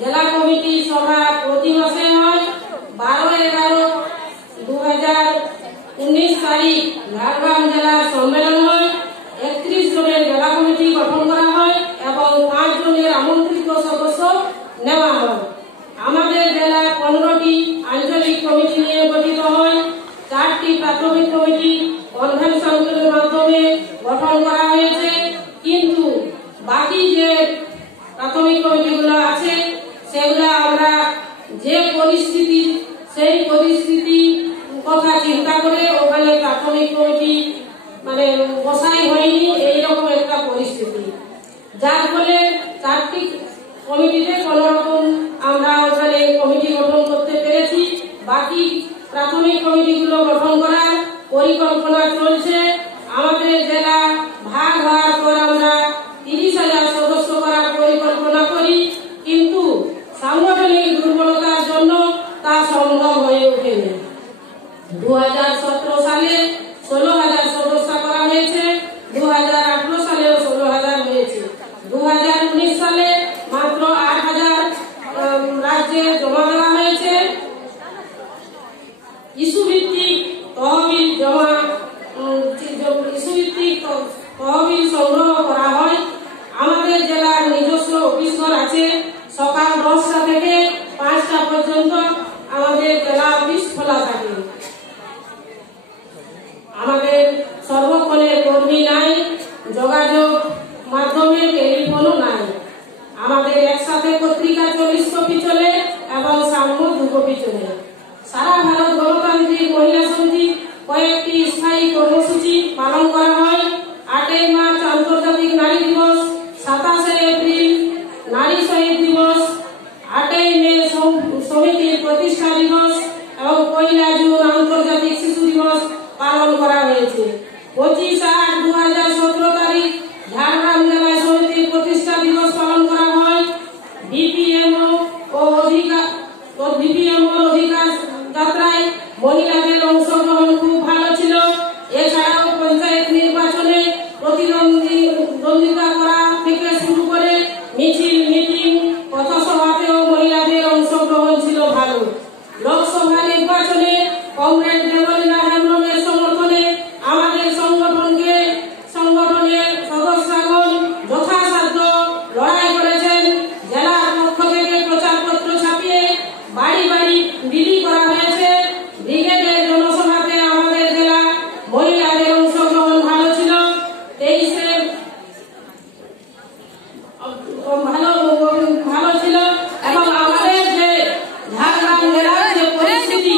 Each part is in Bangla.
জেলা কমিটি সভা প্রতি মাসে হয়। 12/11/2019 তারিখ ঝাড়গ্রাম জেলা সম্মেলন হয়। 31 জনের জেলা কমিটি গঠন করা হয় এবং 5 জনের আমন্ত্রিত সদস্য নেওয়া হয়। আমাদের জেলায় 15টি আঞ্চলিক কমিটি নিয়ে গঠিত হয়। 4টি প্রাথমিক কমিটি কনভেনশনের মাধ্যমে গঠন করা হয়েছে, কিন্তু বাকি যে প্রাথমিক কমিটিগুলো আছে সেগুলো আমরা যে পরিস্থিতি সেই পরিস্থিতি কথা চিন্তা করে ওখানে প্রাথমিক কমিটি বসাই হয়নি, এইরকম একটা পরিস্থিতি, যার ফলে 4টি কমিটিতে কোনো রকম আমরা ওখানে কমিটি গঠন করতে পেরেছি। বাকি প্রাথমিক কমিটিগুলো গঠন করার পরিকল্পনা চলছে। আমাদের জেলা ভাগ হওয়ার পর আমরা 30,000 সদস্য করার পরিকল্পনা করি, কিন্তু সাংগঠনিক দুর্বলতার জন্য তা সম্ভব হয়ে ওঠেনি। 2017 সালে 16,000 সদস্য করা হয়েছে, 2018 সালেও 16,000 হয়েছে, 2019 সালে মাত্র 8,000 রাজ্যে জমা দেওয়া হয়েছে। ইস্যুভিত্তিক তহবিল তহবিল সংগ্রহ করা হয়। আমাদের জেলার নিজস্ব অফিস ঘর আছে। সকাল 10টা থেকে 5টা পর্যন্ত আমাদের জেলা অফিস খোলা থাকে। আমাদের সর্বক্ষণের কর্মী নাই, যোগাযোগ মাধ্যমে টেলিফোনও নাই। আমাদের একসাথে পত্রিকা 40 কপি চলে এবং সাম্য 2 কপি চলে। সারা ভারত গণতান্ত্রিক মহিলা সমিতি কয়েকটি স্থায়ী কর্মসূচি পালন করা হয়। 8 মার্চ আন্তর্জাতিক নারী দিবস, 27 এপ্রিল নারী শহীদ দিবস, 8 মে সমিতির প্রতিষ্ঠা দিবস এবং 1 জুন আন্তর্জাতিক শিশু দিবস পালন করা হয়েছে। 25/8/2017 তারিখ ঝাড়গ্রাম জেলায় সমিতির প্রতিষ্ঠা দিবস পালন করা হয়। বিপিএমও অধিকার যাত্রায় মহিলাদের অংশগ্রহণ খুব ভালো ছিল। এছাড়াও পঞ্চায়েত নির্বাচনে প্রতিদ্বন্দ্বিতা করা থেকে শুরু করে মিছিল, মিটিং, পথসভাতেও মহিলাদের অংশগ্রহণ ছিল ভালো। লোকসভা নির্বাচনে কমরেড দেবলীনা হেমব্রমের সমর্থনে আমাদের সংগঠনের সদস্যগণ যথাসাধ্য লড়াই করেছেন। জেলার পক্ষ থেকে প্রচারপত্র ছাপিয়ে বাড়ি বাড়ি বিলি করা হয়েছে। ব্রিগেডের জনসভাতে আমাদের জেলা মহিলাদের অংশগ্রহণ ভালো ছিল। 23 ভালো ছিল এবং আমাদের যে ঝাড়গ্রাম জেলার যে পরিস্থিতি,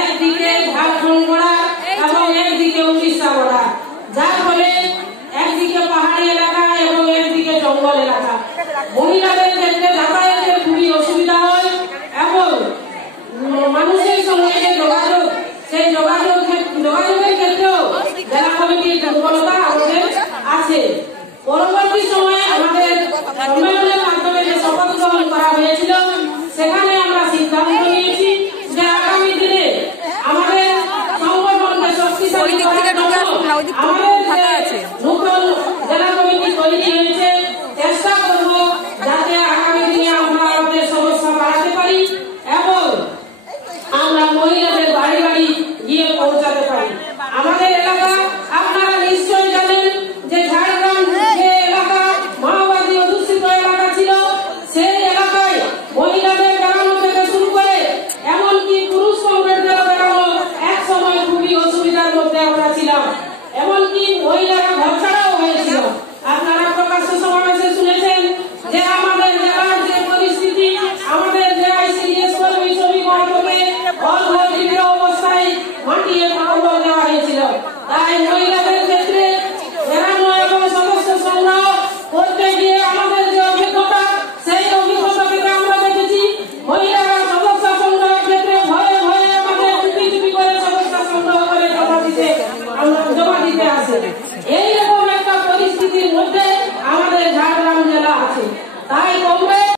একদিকে ঝাড়খণ্ড বর্ডার এবং একদিকে উড়িষ্যা বর্ডার, যার ফলে একদিকে পাহাড়ি এলাকা এবং একদিকে জঙ্গল এলাকা। মহিলাদের ক্ষেত্রে যাতায়াতের খুবই অসুবিধা হয় এবং মানুষের সঙ্গে যে যোগাযোগ, সেই যোগাযোগের ক্ষেত্রেও জেলা কমিটির দুর্বলতা আমাদের আছে। পরবর্তী সময়ে আমাদের সম্মেলনের মাধ্যমে যে শপথ গ্রহণ করা হয়েছিল, সেখানে আমরা সিদ্ধান্ত নিয়েছি যে আগামী দিনে আমাদের সংগঠনকে শক্তিশালী করার জন্য আমাদের নতুন জেলা কমিটি তৈরি হয়েছে